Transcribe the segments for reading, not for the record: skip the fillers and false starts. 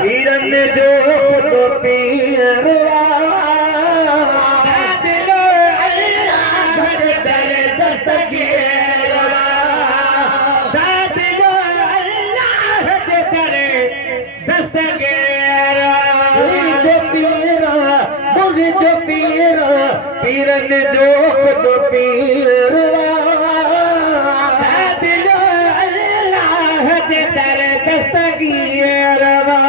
पीरन जो तो पीरवा दिलो अल्लाह दर दस्तगीरवा दिलो अल्लाह दर दस्तगीरवा जो पीरा मुझे जो पीरा पीरन जो तो पीरवा दिलो अल्लाह दर दस्तगीरवा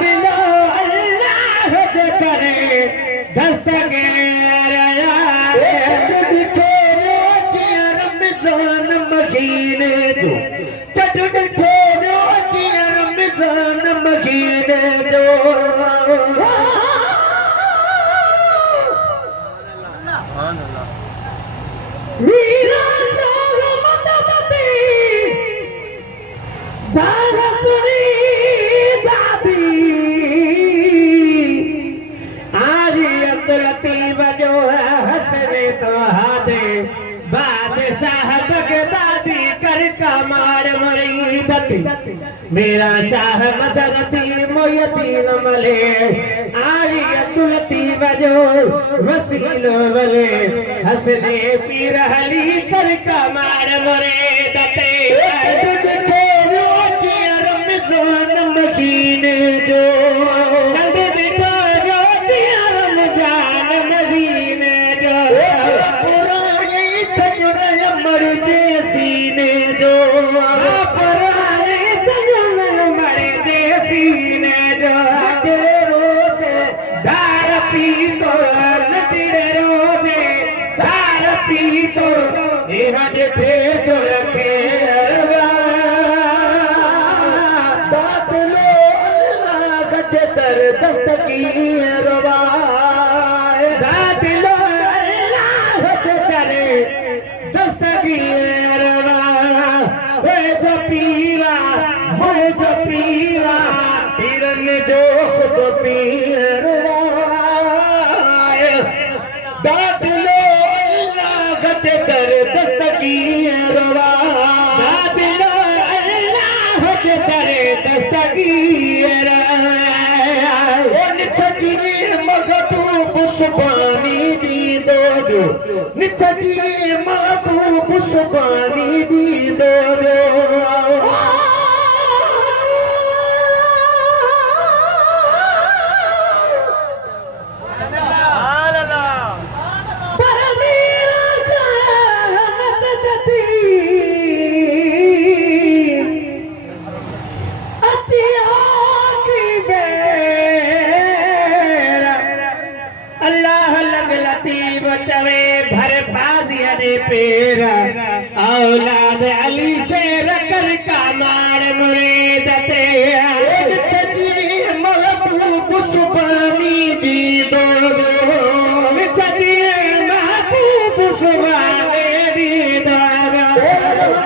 दिलो अल्लाह दर दस्तगीरवा रमजान महीने जो रमजान महीने जो वीरा चाव मतबती दारसुनी दादी आरियत लतीफ जो है हसने तो हादे बादशाह बगदादी कर कमार मुरीदती मेरा शाह मदरती मोयतीन मले आरियत लतीफ जो वसीलो वले हसने पीर हली कर कमार मुरीदती रमजान महीने जो रमजान महीने जो पुराने तजुर्बे मर सीने जो पुराने तजुर्बे मर सीने जो तेरे रोजे दार पी तो तेरे रोजे दार पी तो थे जो रखे दर दस्तगीरवा दिलो अल्लाह दर दस्तगीरवा वो जो पीरा पीरन जो खुद पीरवा दिलो अल्लाह दर दस्तगीरवा दिलो अल्लाह दर दस्तगीरवा सुबानी दी दो निचजी महबूब सुबानी दी दो चवे भर फाजियने पेरा औलाद अली शेर कर कमार मुरीदते सजी महबूब सुबानी दी दो सजी महबूब सुबानी दी दो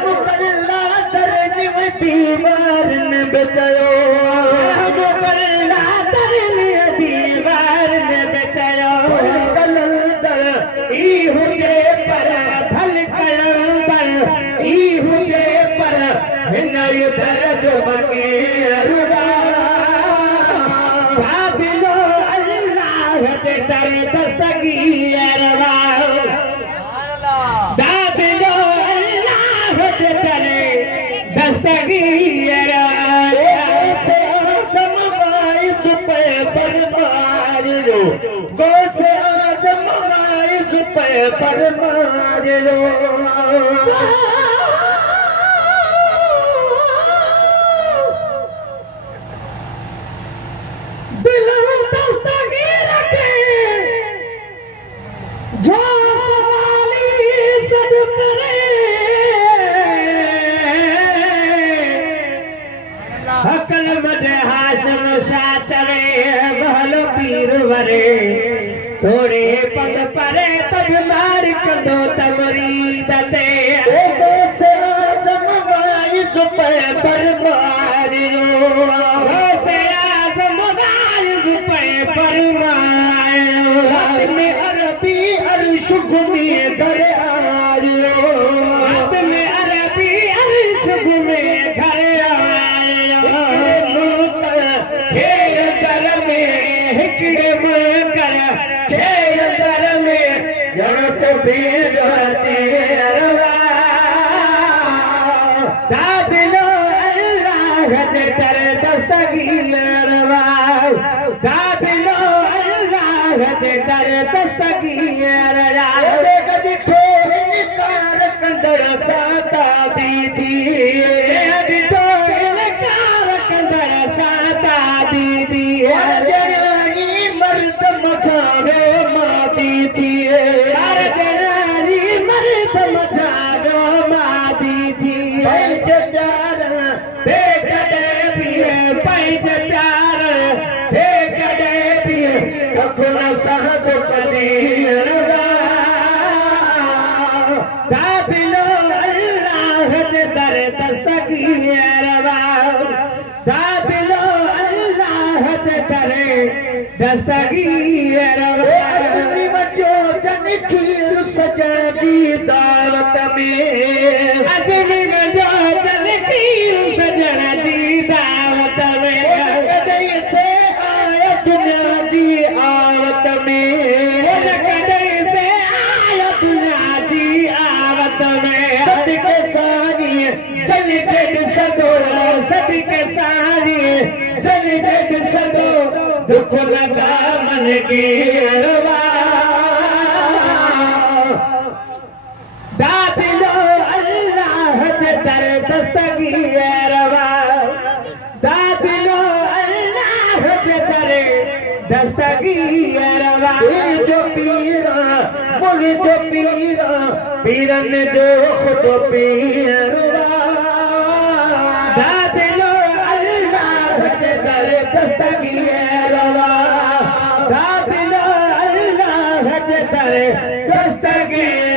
मुकल्ला दर दीवार न बचायो मुकल्ला दर दीवार न बचायो हुजे पर भल कलंदर हुजे पर हिन दर्द बके रुदा दिलो अल्लाह दे दर दस्तगीरवा दिलो अल्लाह दे दर दस्तगीरवा आज़म वाइस पे बरबार जो गौसे आज़म पे परमार लो दिलो दस्तगीर के जो सवाली सद करे हकल मजे हाशम शाह चले बहलो पीर वरे थोड़े पग परे तब मार कदो तमरी दते से आज़म वाइस पे परमारियो से आज़म वाइस पे परमारियो रात में अरबी अर्श घूमी घर आयो रात में अरबी अर्श घूमे घर आयो तेरवा दादिलो अल्लाह जे दर दस्तगीरवा दादिलो अल्लाह जे दर दस्तगीरवा देख दिठो इनकार कंदड़ साता दीदी दिठो इनकार कंदड़ साता दीदी जनानी मर्द मचावे माती थी जनानी मर्द मचावे माती थी पंच प्यार देख दे भी पंच प्यार देख दे भी अखुन सहद कदीर दादिलो अल्लाह जे दर दस्तगीरवा दादिलो अल्लाह जे दर दस्तगीरवा वजो जन खीर सजण जी दावत में अजनी वजो जन खीर सजण जी दावत में कदई से आया दुनिया जी आवत में कदई से आया दुनिया जी आवत में सदके सारी चल जग सदो सदके सारी चल जग सदो दुख लगा मन की दादिलो अल्लाह जे दर दस्तगीरवा दादिलो अल्लाह जे दर दस्तगीरवा जो पीरा मुझे जो पीरा पीरन जो खुद पीरवा दादिलो अल्लाह जे दर दस्तगीरवा दादिलो अल्लाह जे दर दस्तगीरवा